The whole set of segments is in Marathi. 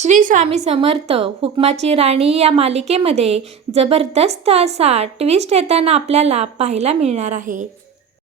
श्री स्वामी समर्थ हुकमाची राणी या मालिकेमध्ये जबरदस्त असा ट्विस्ट येताना आपल्याला पाहायला मिळणार आहे।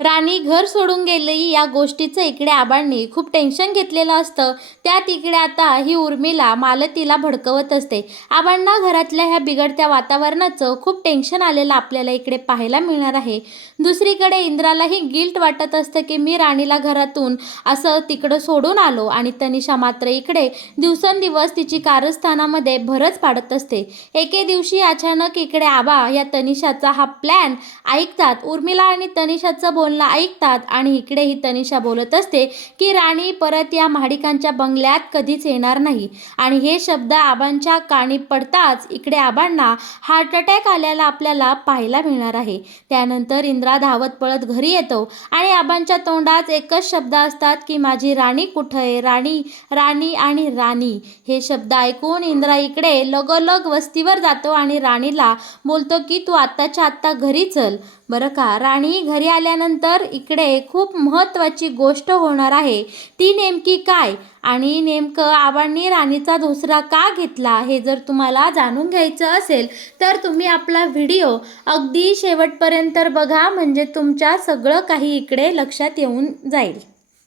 राणी घर सोडून गेली या गोष्टीचं इकडे आबांनी खूप टेन्शन घेतलेलं असतं। त्यात इकडे आता ही उर्मिला मालतीला भडकवत असते। आबांना घरातल्या ह्या बिघडत्या वातावरणाचं खूप टेन्शन आलेलं आपल्याला इकडे पाहायला मिळणार आहे। दुसरीकडे इंद्रालाही गिल्ट वाटत असतं की मी राणीला घरातून असं तिकडं सोडून आलो आणि तनिषा मात्र इकडे दिवसेंदिवस तिची कारस्थानामध्ये भरच पाडत असते। एके दिवशी अचानक इकडे आबा या तनिषाचा हा प्लॅन ऐकतात। उर्मिला आणि तनिषाचं बोलणं ऐकतात आणि इकडे ही तनिषा बोलत असते की राणी परत या महाडिकांच्या बंगल्यात कधीच येणार नाही आणि हे शब्द आबांच्या कानी पडताच इकडे आबांना हार्ट अटॅक आलेला आपल्याला पाहायला मिळणार आहे। त्यानंतर इंद्रा धावत पळत घरी येतो आणि आबांच्या तोंडात एकच शब्द असतात की माझी राणी कुठे आहे, राणी राणी आणि राणी। हे शब्द ऐकून इंद्रा इकडे लगोलग वस्तीवर जातो आणि राणीला बोलतो की तू आत्ताच्या आत्ता घरी चल बरं का। राणी घरी आल्यानंतर इकडे खूप महत्त्वाची गोष्ट होणार आहे, ती नेमकी काय आणि नेमकं आबांनी राणीचा दुसरा का घेतला हे जर तुम्हाला जाणून घ्यायचं असेल तर तुम्ही आपला व्हिडिओ अगदी शेवटपर्यंत बघा, म्हणजे तुमच्या सगळं काही इकडे लक्षात येऊन जाईल।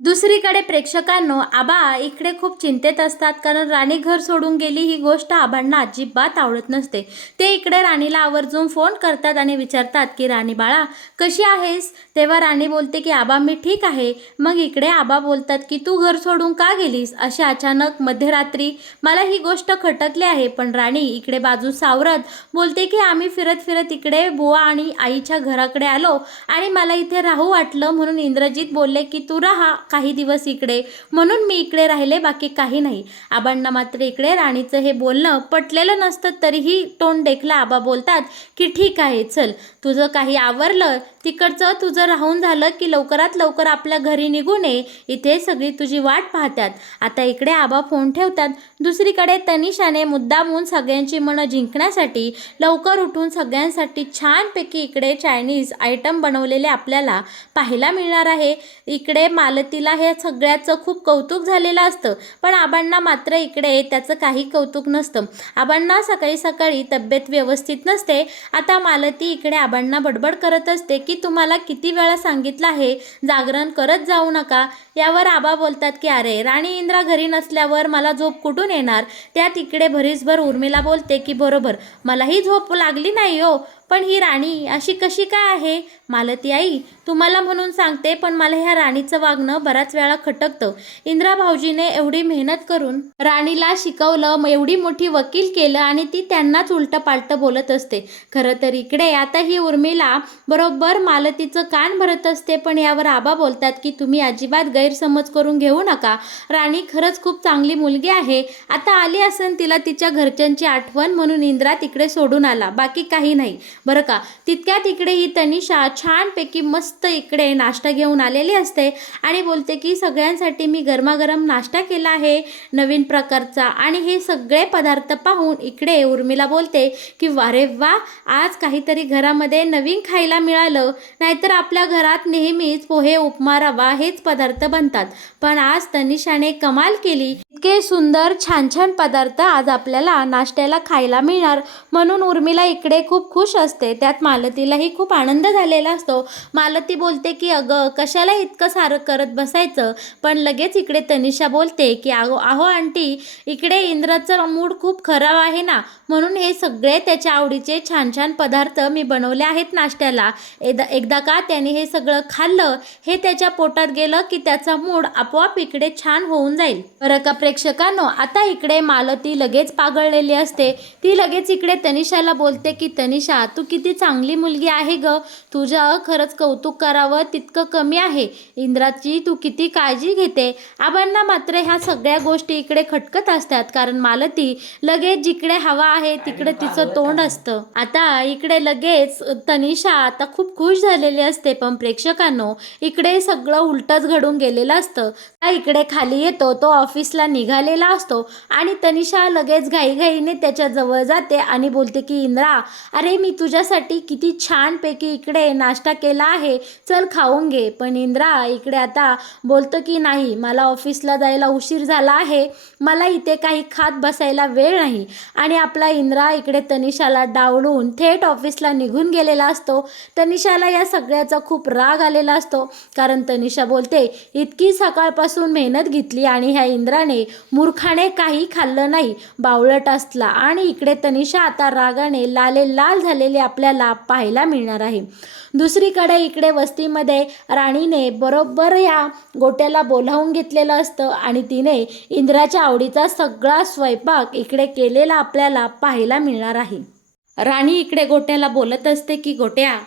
दुसरीकडे प्रेक्षकांनो, आबा इकडे खूप चिंतेत असतात कारण राणी घर सोडून गेली ही गोष्ट आबांना अजिबात आवडत नसते। ते इकडे राणीला आवर्जून फोन करतात आणि विचारतात की राणी बाळा कशी आहेस। तेव्हा राणी बोलते की आबा मी ठीक आहे। मग इकडे आबा बोलतात की तू घर सोडून का गेलीस अशी अचानक मध्यरात्री, मला ही गोष्ट खटकली आहे। पण राणी इकडे बाजू सावरत बोलते की आम्ही फिरत फिरत इकडे बुवा आणि आईच्या घराकडे आलो आणि मला इथे राहू वाटलं म्हणून इंद्रजित बोलले की तू राहा काही दिवस इकडे, म्हणून मी इकडे राहिले, बाकी काही नाही। आबांना मात्र इकडे राणीचं हे बोलणं पटलेलं नसतं, तरीही तोंड देखला आबा बोलतात की ठीक आहे चल, तुझं काही आवरलं तिकडचं, तुझं राहून झालं की लवकरात लवकर आपल्या घरी निघून ये, इथे सगळी तुझी वाट पाहतात। आता इकडे आबा फोन ठेवतात। दुसरीकडे तनिषाने मुद्दामून सगळ्यांची मनं जिंकण्यासाठी लवकर उठून सगळ्यांसाठी छानपैकी इकडे चायनीज आयटम बनवलेले आपल्याला पाहायला मिळणार आहे। इकडे मालतीला हे सगळ्याचं खूप कौतुक झालेलं असतं, पण आबांना मात्र इकडे त्याचं काही कौतुक नसतं। आबांना सकाळी सकाळी तब्येत व्यवस्थित नसते। आता मालती इकडे आबांना बडबड करत असते की तुम्हाला किती वेळा सांगितलं आहे जागरण करत जाऊ नका। यावर आबा बोलतात की अरे राणी इंद्रा घरी नसल्यावर मला झोप कुठून येणार। त्यात इकडे भरीसभर उर्मिला बोलते की बरोबर मलाही झोप लागली नाही हो, पण ही राणी अशी कशी काय आहे। मालती आई तुम्हाला म्हणून सांगते, पण मला ह्या राणीचं वागणं बऱ्याच वेळा खटकतं। इंद्रा भाऊजीने एवढी मेहनत करून राणीला शिकवलं, एवढी मोठी वकील केलं आणि ती त्यांनाच उलटं पालटं बोलत असते। खरं तर इकडे आता ही उर्मिला बरोबर मालतीचं कान भरत असते, पण यावर आबा बोलतात की तुम्ही अजिबात गैरसमज करून घेऊ नका, राणी खरंच खूप चांगली मुलगी आहे। आता आली असेल तिला तिच्या घरच्यांची आठवण म्हणून इंद्रा तिकडे सोडून आला, बाकी काही नाही बरं का। तितक्यात इकडे ही तनिषा छानपैकी मस्त इकडे नाश्ता घेऊन आलेली असते आणि बोलते की सगळ्यांसाठी मी गरमागरम नाश्ता केला आहे नवीन प्रकारचा, आणि हे सगळे पदार्थ पाहून इकडे उर्मिला बोलते की वारे वा, आज काहीतरी घरामध्ये नवीन खायला मिळालं, नाहीतर आपल्या घरात नेहमीच पोहे उपमा रवा हेच पदार्थ बनतात, पण आज तनिषाने कमाल केली, इतके सुंदर छान छान पदार्थ आज आपल्याला नाश्त्याला खायला मिळणार, म्हणून उर्मिला इकडे खूप खुश असते। त्यात मालतीलाही खूप आनंद झालेला असतो। मालती बोलते की अगं कशाला इतकं सारं करत बसायचं, पण लगेच इकडे तनिषा बोलते की अहो आंटी इकडे इंद्राचं मूड खूप खराब आहे ना, म्हणून हे सगळे त्याच्या आवडीचे छान छान पदार्थ मी बनवले आहेत नाश्त्याला, एकदा का त्याने हे सगळं खाल्लं, हे त्याच्या पोटात गेलं की त्याचा मूड आपोआप इकडे छान होऊन जाईल बरं का। प्रेक्षकांनो, आता इकडे मालती लगेच पागळलेली असते। ती लगेच इकडे तनिषाला बोलते की तनिषा तू किती चांगली मुलगी आहे ग, तुझं खरंच कौतुक करावं तितकं कमी आहे। इंद्राची तू किती काळजी घेते। आबांना मात्र ह्या सगळ्या गोष्टी इकडे खटकत असतात, कारण मालती लगेच जिकडे हवा आहे तिकडे तिचं तोंड असतं। आता इकडे लगेच तनिषा आता खूप खुश झालेली असते, पण प्रेक्षकांनो इकडे सगळं उलटच घडून गेलेलं असतं। इकडे खाली येतो तो ऑफिसला निघालेला असतो आणि तनिषा लगेच घाईघाईने त्याच्या जवळ जाते आणि बोलते की इंद्रा, अरे मी तुझ्यासाठी किती छानपैकी इकडे नाश्ता केला आहे, चल खाऊन घे. पण इंद्रा इकडे आता बोलतो की नाही, मला ऑफिसला जायला उशीर झाला आहे, मला इथे काही खात बसायला वेळ नाही. आणि आपला इंद्रा इकडे तनिषाला डावलून थेट ऑफिसला निघून गेलेला असतो. तनिषाला या सगळ्याचा खूप राग आलेला असतो, कारण तनिषा बोलते इतकी सकाळपासून मेहनत घेतली आणि ह्या इंद्राने मूर्खाने काही खाल्लं नाही, बावळट असला. आणि इकडे तनिषा आता रागाने लाल झालेले आपल्याला पाहायला मिळणार आहे. दुसरीकडे इकडे वस्तीमध्ये राणीने बरोबर या गोट्याला बोलावून घेतलेलं असतं आणि तिने इंद्राच्या आवडीचा सगळा स्वयंपाक इकडे केलेला आपल्याला पाहायला मिळणार आहे. राणी इकडे गोट्याला बोलत असते की गोट्या,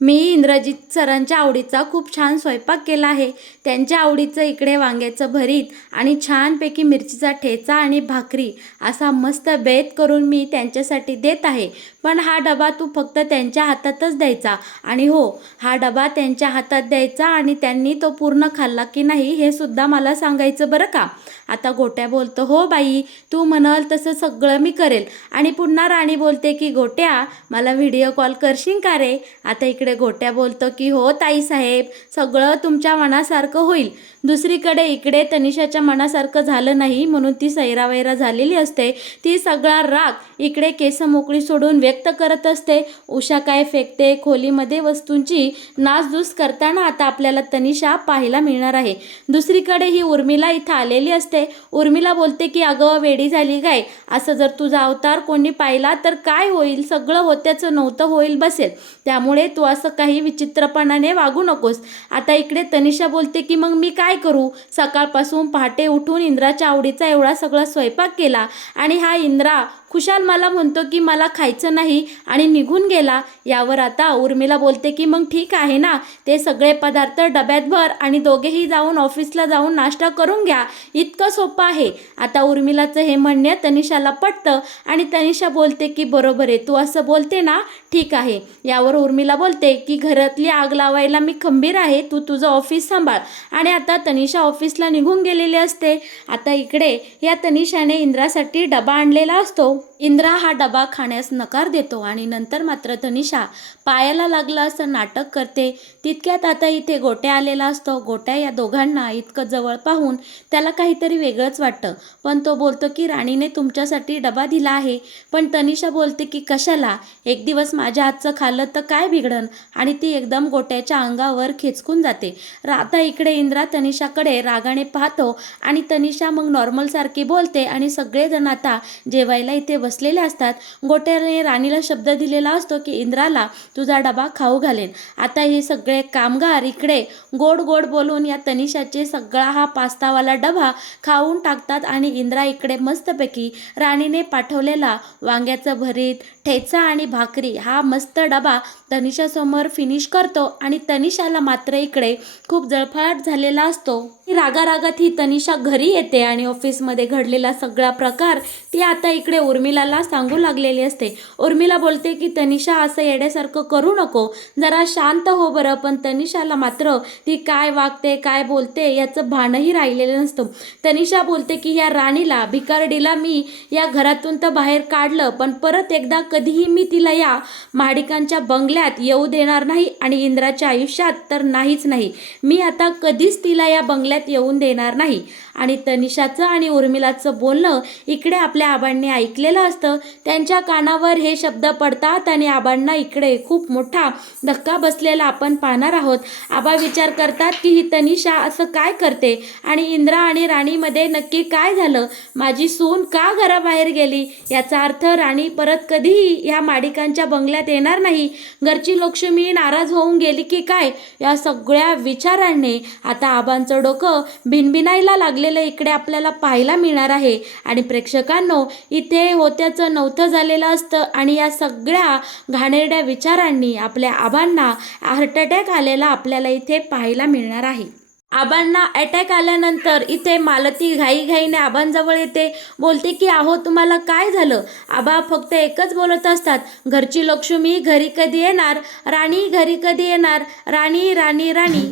मी इंद्रजित सरांच्या आवडीचा खूप छान स्वयंपाक केला आहे. त्यांच्या आवडीचं इकडे वांग्याचं भरीत आणि छानपैकी मिरचीचा ठेचा आणि भाकरी असा मस्त बेत करून मी त्यांच्यासाठी देत आहे. पण हा डबा तू फक्त त्यांच्या हातातच द्यायचा आणि हो, हा डबा त्यांच्या हातात द्यायचा आणि त्यांनी तो पूर्ण खाल्ला की नाही हे सुद्धा मला सांगायचं बरं का. आता गोट्या बोलतो हो बाई, तू म्हणाल तसं सगळं मी करेल. आणि पुन्हा राणी बोलते की गोट्या, मला व्हिडिओ कॉल करशील का रे. आता इकडे गोट्या बोलतो की हो ताईसाहेब, सगळं तुमच्या मनासारखं होईल. दुसरीकडे इकडे तनिषाच्या मनासारखं झालं नाही म्हणून ती सैरावैरा झालेली असते. ती सगळा राग इकडे केस मोकळी सोडून व्यक्त करत असते. उषा काय फेकते, खोलीमध्ये वस्तूंची नासधूस करताना आता आपल्याला तनिषा पाहायला मिळणार आहे. दुसरीकडे ही उर्मिला इथं आलेली असते. उर्मिला बोलते की अगं वेडी झाली काय, असं जर तुझा अवतार कोणी पाहिला तर काय होईल, सगळं होत्याचं नव्हतं होईल बसेल, त्यामुळे तू असं काही विचित्रपणाने वागू नकोस. आता इकडे तनिषा बोलते की मग मी काय करू, सकाळपासून पहाटे उठून इंद्राच्या आवडीचा एवढा सगळा स्वयंपाक केला आणि हा इंद्रा खुशाल मला म्हणतो की मला खायचं नाही आणि निघून गेला. यावर आता उर्मिला बोलते की मग ठीक आहे ना, ते सगळे पदार्थ डब्यात भर आणि दोघेही जाऊन ऑफिसला जाऊन नाश्ता करून घ्या, इतकं सोपं आहे. आता उर्मिलाचं हे म्हणणे तनिषाला पटतं आणि तनिषा बोलते की बरोबर आहे, तू असं बोलते ना, ठीक आहे. यावर उर्मिला बोलते की घरातली आग लावायला मी खंबीर आहे, तू तुझं ऑफिस सांभाळ. आणि आता तनिषा ऑफिसला निघून गेलेली असते. आता इकडे या तनिषाने इंद्रासाठी डबा आणलेला असतो. इंद्रा हा डबा खाण्यास नकार देतो आणि नंतर मात्र तनिषा पायाला लागला असं नाटक करते. तितक्यात आता इथे गोट्या आलेला असतो. गोट्या या दोघांना इतकं जवळ पाहून त्याला काहीतरी वेगळंच वाटतं, पण तो बोलतो की राणीने तुमच्यासाठी डबा दिला आहे. पण तनिषा बोलते की कशाला, एक दिवस माझ्या हातचं खाल्लं तर काय बिघडन, आणि ती एकदम गोट्याच्या अंगावर खेचकून जाते. आता इकडे इंद्रा तनिषाकडे रागाने पाहतो आणि तनिषा मग नॉर्मल सारखी बोलते आणि सगळेजण आता जेवायला इथे बसलेले असतात. गोट्याने राणीला शब्द दिलेला असतो की इंद्राला तुझा डबा खाऊ घालेन. आता हे सगळे कामगार इकडे गोड गोड बोलून या तनिषाचे सगळा हा पास्तावाला डबा खाऊन टाकतात आणि इंद्रा इकडे मस्तपैकी राणीने पाठवलेला वांग्याचं भरीत, ठेचा आणि भाकरी हा मस्त डबा तनिषासमोर फिनिश करतो आणि तनिषाला मात्र इकडे खूप जळफळाट झालेला असतो. रागारागात ही तनिषा घरी येते आणि ऑफिसमध्ये घडलेला सगळा प्रकार ती आता इकडे उर्मिलाला सांगू लागलेली असते. उर्मिला बोलते की तनिषा असं येड्यासारखं करू नको, जरा शांत हो बरं. पण तनिषाला मात्र ती काय वागते काय बोलते याचं भानही राहिलेलं नसतं. तनिषा बोलते की या राणीला भिकारडीला मी या घरातून तर बाहेर काढलं, पण परत एकदा कधीही मी तिला या महाडिकांच्या बंगल्यात येऊ देणार नाही आणि इंद्राच्या आयुष्यात तर नाहीच नाही. मी आता कधीच तिला या बंगल्यात येऊन देणार नाही. आणि तनिषाचं आणि उर्मिलाचं बोलणं इकडे आपल्या आबांनी ऐकलेलं असतं. त्यांच्या कानावर हे शब्द पडतात आणि आबांना इकडे खूप मोठा धक्का बसलेला आपण पाहणार आहोत. आबा विचार करतात की ही तनिषा असं काय करते आणि इंद्रा आणि राणीमध्ये नक्की काय झालं, माझी सून का घराबाहेर गेली, याचा अर्थ राणी परत कधीही ह्या माडिकांच्या बंगल्यात येणार नाही, घरची लक्ष्मी नाराज होऊन गेली की काय. या सगळ्या विचारांनी आता आबांचं डोकं भिनभिनायला लागलेलं इकडे आपल्याला पाहायला मिळणार आहे. आणि प्रेक्षकांनो, इथे होत्याचं नव्हतं झालेलं असतं आणि या सगळ्या घाणेरड्या विचारांनी आपल्या आबांना हार्ट अटॅक आलेला आपल्याला इथे पाहायला मिळणार आहे. आबांना अटॅक आल्यानंतर इथे मालती घाईघाईने आबांजवळ येते, बोलते की अहो तुम्हाला काय झालं. आबा फक्त एकच बोलत असतात, घरची लक्ष्मी घरी कधी येणार, राणी घरी कधी येणार, राणी राणी राणी.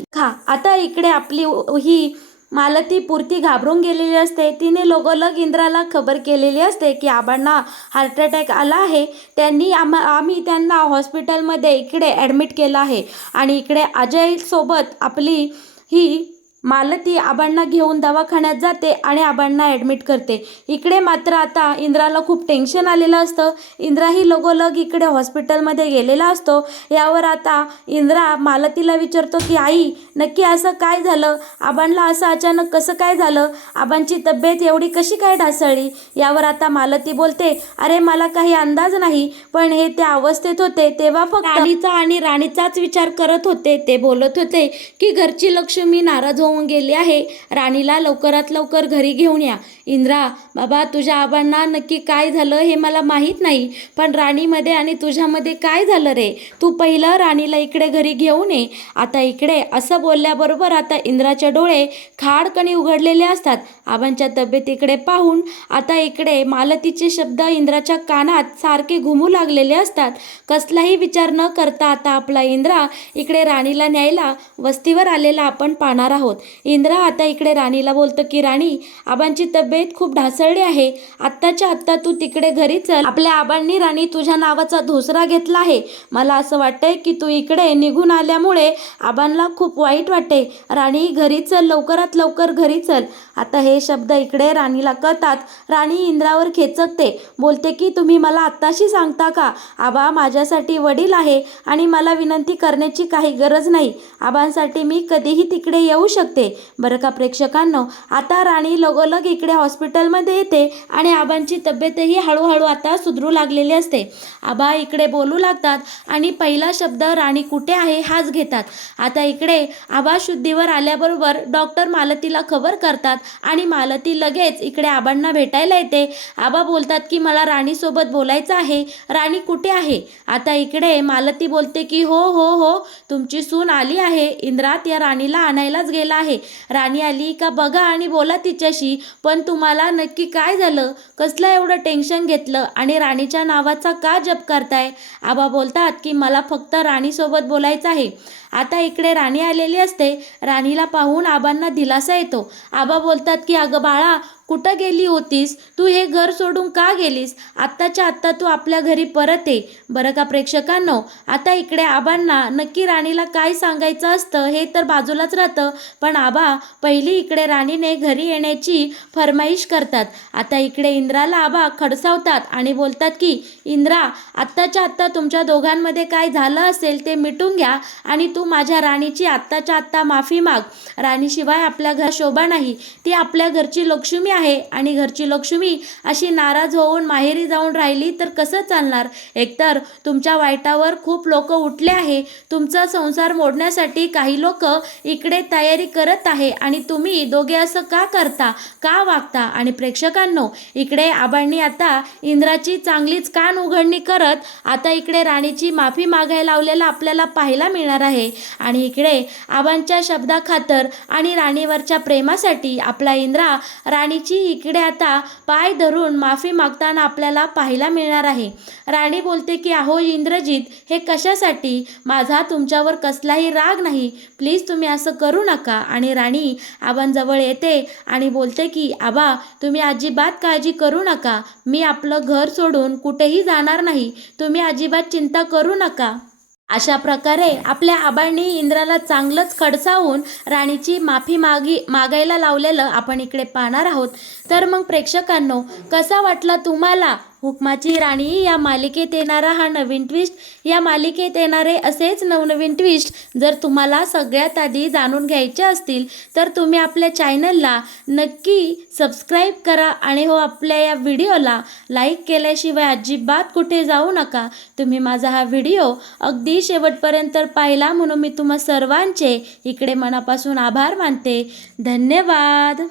आता इकडे आपली ही मालती पुरती घाबरून गेलेली असते. तिने लगोलग इंद्राला खबर केलेली असते की आबांना हार्ट अटॅक आला आहे. आम्ही त्यांना हॉस्पिटलमध्ये इकडे ॲडमिट केलं आहे. आणि इकडे अजय सोबत आपली ही मालती आबांना घेऊन दवाखान्यात जाते आणि आबांना ॲडमिट करते. इकडे मात्र आता इंद्राला खूप टेन्शन आलेलं असतं. इंद्राही लगोलग इकडे हॉस्पिटलमध्ये गेलेला असतो. यावर आता इंद्रा मालतीला विचारतो की आई, नक्की असं काय झालं? आबांना असं अचानक कसं काय झालं? आबांची तब्येत एवढी कशी काय ढासळली? यावर आता मालती बोलते, अरे मला काही अंदाज नाही, पण हे त्या अवस्थेत होते तेव्हा फक्त राणीचा आणि राणीचाच विचार करत होते. ते बोलत होते की घरची लक्ष्मी नाराज होऊन गेली आहे. राणीला लवकरात लवकर घरी घेऊन या. इंद्रा, बाबा तुझ्या आबांना नक्की काय झालं हे मला माहीत नाही, पण राणीमध्ये आणि तुझ्यामध्ये काय झालं रे? तू पहिलं राणीला इकडे घरी घेऊन ये. आता इकडे असं बोलल्याबरोबर आता इंद्राचे डोळे खाडकणी उघडलेले असतात. आबांच्या तब्येतीकडे पाहून आता इकडे मालतीचे शब्द इंद्राच्या कानात सारखे घुमू लागलेले असतात. कसलाही विचार न करता आता आपला इंद्रा इकडे राणीला न्यायला वस्तीवर आलेला आपण पाहणार आहोत. इंद्रा आता इकडे राणीला बोलतो की राणी, आबांची तब्येत खूप ढासळली आहे. आत्ताच्या आत्ता तू तिकडे घरी चल. आपल्या आबांनी राणी तुझ्या नावाचा धोसरा घेतला आहे. मला असं वाटतंय की तू इकडे निघून आल्यामुळे आबांना खूप वाईट वाटते. राणी घरी चल, लवकरात लवकर घरी चल. आता हे शब्द इकडे राणीला कळतात. राणी इंद्रावर खेचकते, बोलते की तुम्ही मला आत्ताशी सांगता का? आबा माझ्यासाठी वडील आहे आणि मला विनंती करण्याची काही गरज नाही. आबांसाठी मी कधीही तिकडे येऊ शकते. बरं का प्रेक्षकांनो, आता राणी लगोलग इकडे हॉस्पिटलमध्ये येते आणि आबांची तब्येतही हळूहळू आता सुधरू लागलेली असते. आबा इकडे बोलू लागतात आणि पहिला शब्द राणी कुठे आहे हाच घेतात. आता इकडे आबा शुद्धीवर आल्याबरोबर डॉक्टर मालतीला खबर करतात आणि मालती लगेच इकडे आबांना भेटायला येते. आबा बोलतात की मला राणीसोबत बोलायचं आहे. राणी कुठे आहे? आता इकडे मालती बोलते की हो हो हो, तुमची सून आली आहे. इंद्रा त्या राणीला आणायलाच गेला आहे. राणी आली का बघा आणि बोला तिच्याशी. पण तुम्हाला नक्की काय झालं? कसलं एवढं टेन्शन घेतलं आणि राणीच्या नावाचा का जप करताय? आबा बोलतात की मला फक्त राणीसोबत बोलायचं आहे. आता इकडे राणी आलेली असते. राणीला पाहून आबांना दिलासा येतो. आबा बोलतात की अगं बाळा, कुठं गेली होतीस? तू हे घर सोडून का गेलीस? आत्ताच्या आत्ता तू आपल्या घरी परत ये. बरं का प्रेक्षकांनो, आता इकडे आबांना नक्की राणीला काय सांगायचं असतं हे तर बाजूलाच राहतं, पण आबा पहिली इकडे राणीने घरी येण्याची फरमाईश करतात. आता इकडे इंद्राला आबा खडसावतात आणि बोलतात की इंद्रा, आत्ताच्या आत्ता तुमच्या दोघांमध्ये काय झालं असेल ते मिटून घ्या आणि तू माझ्या राणीची आत्ताच्या आत्ता माफी माग. राणीशिवाय आपल्या घर शोभा नाही. ती आपल्या घरची लक्ष्मी आहे आणि घरची लक्ष्मी अशी नाराज होऊन माहेरी जाऊन राहिली तर कसं चालणार? एकतर तुमच्या वाईटावर खूप लोक उठले आहे. तुमचा संसार मोडण्यासाठी काही लोक इकडे तयारी करत आहे आणि तुम्ही दोघे असं का करता, का वागता? आणि प्रेक्षकांनो, इकडे आबांनी आता इंद्राची चांगलीच कान उघडणी करत आता इकडे राणीची माफी मागायला लावलेला आपल्याला पाहायला मिळणार आहे. आणि इकडे आबांच्या शब्दाखातर आणि राणीवरच्या प्रेमासाठी आपला इंद्रा राणीची इकडे आता पाय धरून माफी मागताना आपल्याला पाहायला मिळणार आहे. राणी बोलते की अहो इंद्रजित, हे कशासाठी? माझा तुमच्यावर कसलाही राग नाही. प्लीज तुम्ही असं करू नका. आणि राणी आबांजवळ येते आणि बोलते की आबा, तुम्ही अजिबात काळजी करू नका. मी आपलं घर सोडून कुठेही जाणार नाही. तुम्ही अजिबात चिंता करू नका. अशा प्रकारे आपल्या आबांनी इंद्राला चांगलंच खडसावून राणीची माफी मागायला लावलेलं आपण इकडे पाहणार आहोत. तर मग प्रेक्षकांनो, कसा वाटला तुम्हाला हुकमाची राणी या मालिकेत येणारा हा नवीन ट्विस्ट? या मालिकेत येणारे असेच नवनवीन ट्विस्ट जर तुम्हाला सगळ्यात आधी जाणून घ्यायचे असतील तर तुम्ही आपल्या चॅनलला नक्की सबस्क्राईब करा आणि हो, आपल्या या व्हिडिओला लाईक केल्याशिवाय अजिबात कुठे जाऊ नका. तुम्ही माझा हा व्हिडिओ अगदी शेवटपर्यंत पाहिला म्हणून मी तुम्हा सर्वांचे इकडे मनापासून आभार मानते. धन्यवाद.